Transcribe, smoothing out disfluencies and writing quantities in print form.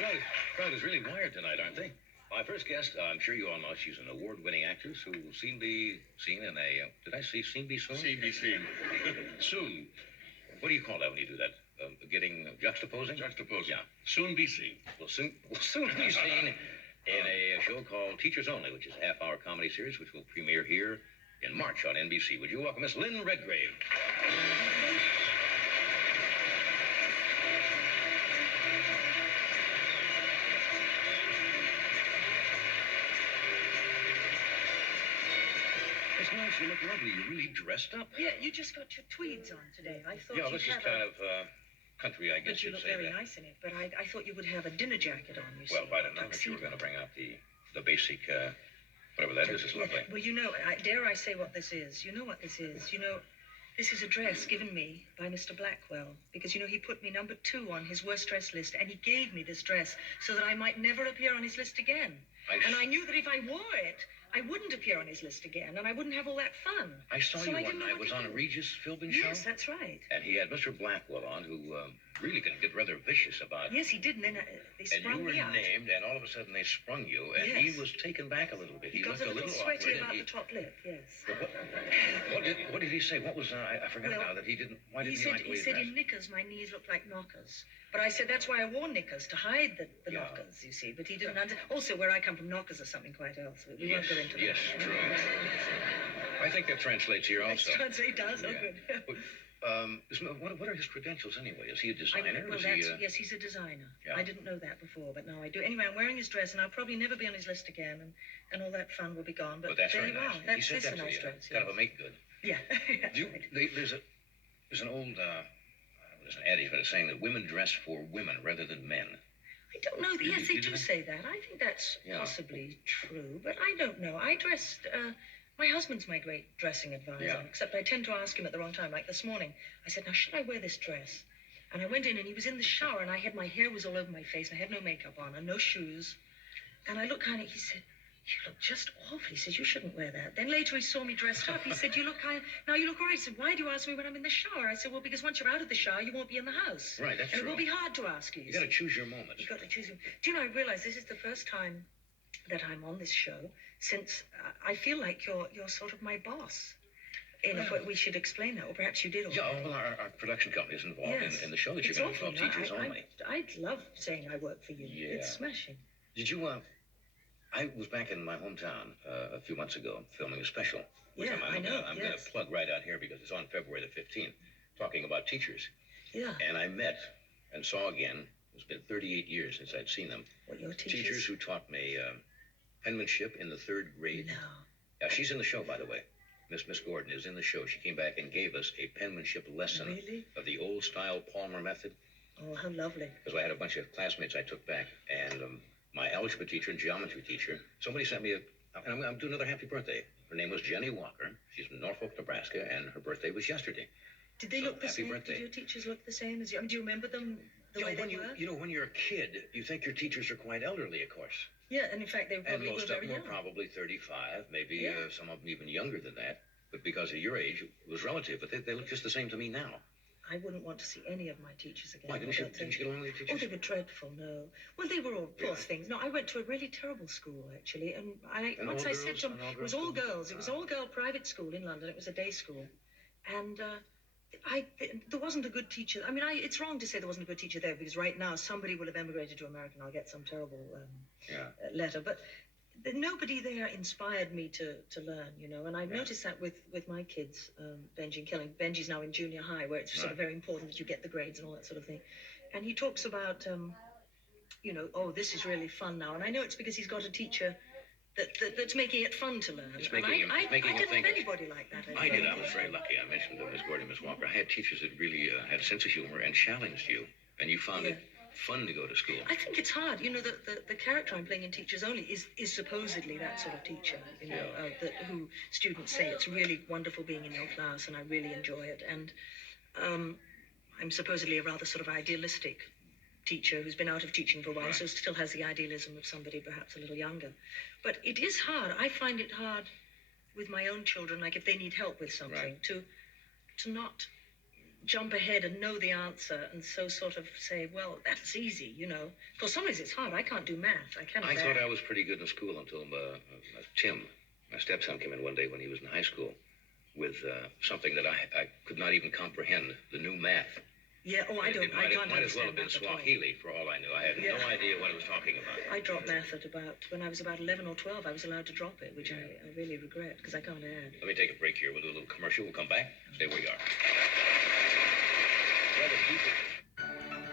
crowd is really wired tonight, aren't they? My first guest, I'm sure you all know, she's an award-winning actress who will soon be seen in a, did I say seen be soon? Seen be seen. Soon. What do you call that when you do that? Juxtaposing? Juxtaposing. Yeah. Soon be seen. We'll soon be seen in a show called Teachers Only, which is a half-hour comedy series, which will premiere here in March on NBC. Would you welcome Miss Lynn Redgrave? It's nice. You look lovely. You're really dressed up. Yeah, you just got your tweeds on today. I thought Yeah, you'd this is have kind of country, I guess But you you'd look say very that. nice in it. But I thought you would have a dinner jacket on, you Well, see. if I'd have known that you were going to bring out the basic, whatever that is lovely. Well, you know, dare I say what this is? You know what this is. You know, this is a dress given me by Mr. Blackwell. Because, you know, he put me number 2 on his worst dress list. And he gave me this dress so that I might never appear on his list again. And I knew that if I wore it, I wouldn't appear on his list again, and I wouldn't have all that fun. I saw you one night. It was on a Regis Philbin show? Yes, that's right. And he had Mr. Blackwell on, who really can get rather vicious about... Yes, he did, and then they sprung me out. And you were named, and all of a sudden they sprung you, and Yes. he was taken back a little bit. He got looked a little sweaty about the top lip, yes. What did he say? What was... I forgot now that he didn't... Why didn't he like the way he said in knickers, my knees looked like knockers. But I said that's why I wore knickers, to hide the knockers, you see. But he didn't understand. Also, where I come from, knockers are something quite else. We won't go into that. Yes, true. I think that translates here also. It does? Oh, good. But, what are his credentials anyway? Is he a designer? Yes, he's a designer. Yeah. I didn't know that before, but now I do. Anyway, I'm wearing his dress, and I'll probably never be on his list again, and all that fun will be gone. But that's there very you nice. are. That's he said a nice dress. Kind of a make good. Yeah. There's an old... there's an adage, but it's saying that women dress for women rather than men. I don't know. Yes, they do say that. I think that's possibly true, but I don't know. I dressed... my husband's my great dressing advisor, except I tend to ask him at the wrong time. Like this morning, I said, now, should I wear this dress? And I went in, and he was in the shower, and my hair was all over my face. I had no makeup on and no shoes. And I looked kind of... He said... You look just awful. He said, you shouldn't wear that. Then later he saw me dressed up. He said, you look all right. He said, why do you ask me when I'm in the shower? I said, well, because once you're out of the shower, you won't be in the house. Right, that's true. And it will be hard to ask you. You got to choose your moments. You got to choose them. Do you know, I realize this is the first time that I'm on this show since I feel like you're sort of my boss. But we should explain that, or perhaps you did already. Yeah, well, our production company is involved in the show that you're going to call Teachers Only. I'd love saying I work for you. Yeah. It's smashing. Did you... I was back in my hometown a few months ago filming a special, which I'm going to plug right out here because it's on February the 15th, talking about teachers. Yeah. And I met and saw again, it's been 38 years since I'd seen them. What, your teachers? Teachers who taught me penmanship in the 3rd grade. No. Yeah, she's in the show, by the way. Miss Gordon is in the show. She came back and gave us a penmanship lesson of the old-style Palmer method. Oh, how lovely. Because I had a bunch of classmates I took back, and... my algebra teacher and geometry teacher, somebody sent me and I'm doing another happy birthday. Her name was Jenny Walker. She's from Norfolk, Nebraska, and her birthday was yesterday. Did they look the same? Birthday. Did your teachers look the same as you? I mean, do you remember them the way they were? You know, when you're a kid, you think your teachers are quite elderly, of course. Yeah, and in fact, they probably were very young. And most of them were probably 35, maybe some of them even younger than that. But because of your age, it was relative. But they look just the same to me now. I wouldn't want to see any of my teachers again. Why, didn't you get along with your teachers? Oh, they were dreadful, no. Well, they were all poor things. No, I went to a really terrible school, actually. And once I said to them, it was all girls. It was all-girl private school in London. It was a day school. And there wasn't a good teacher. I mean, it's wrong to say there wasn't a good teacher there, because right now somebody will have emigrated to America and I'll get some terrible letter. But nobody there inspired me to learn, you know, and I've noticed that with my kids, Benji and Kelly. Benji's now in junior high, where it's sort of very important that you get the grades and all that sort of thing. And he talks about, you know, oh, this is really fun now. And I know it's because he's got a teacher that's making it fun to learn. I didn't have anybody like that. I did. I was very lucky. I mentioned to Miss Gordon, Miss Walker. I had teachers that really had a sense of humor and challenged you, and you found it fun to go to school. I think it's hard. You know, the character I'm playing in Teachers Only is supposedly that sort of teacher, you know, who students say it's really wonderful being in your class and I really enjoy it. And I'm supposedly a rather sort of idealistic teacher who's been out of teaching for a while, so still has the idealism of somebody perhaps a little younger. But it is hard. I find it hard with my own children, like if they need help with something, to not jump ahead and know the answer, and so sort of say, well, that's easy, you know. Of course, sometimes it's hard. I can't do math. I cannot. I thought I was pretty good in school until Tim, my stepson, came in one day when he was in high school with something that I could not even comprehend, the new math. Yeah, oh, I don't. I can't might as well have been understand math at all. Swahili for all I knew. I had no idea what it was talking about. I dropped math at when I was about 11 or 12. I was allowed to drop it, which I really regret because I can't add. Let me take a break here. We'll do a little commercial. We'll come back. Stay where you are. Well,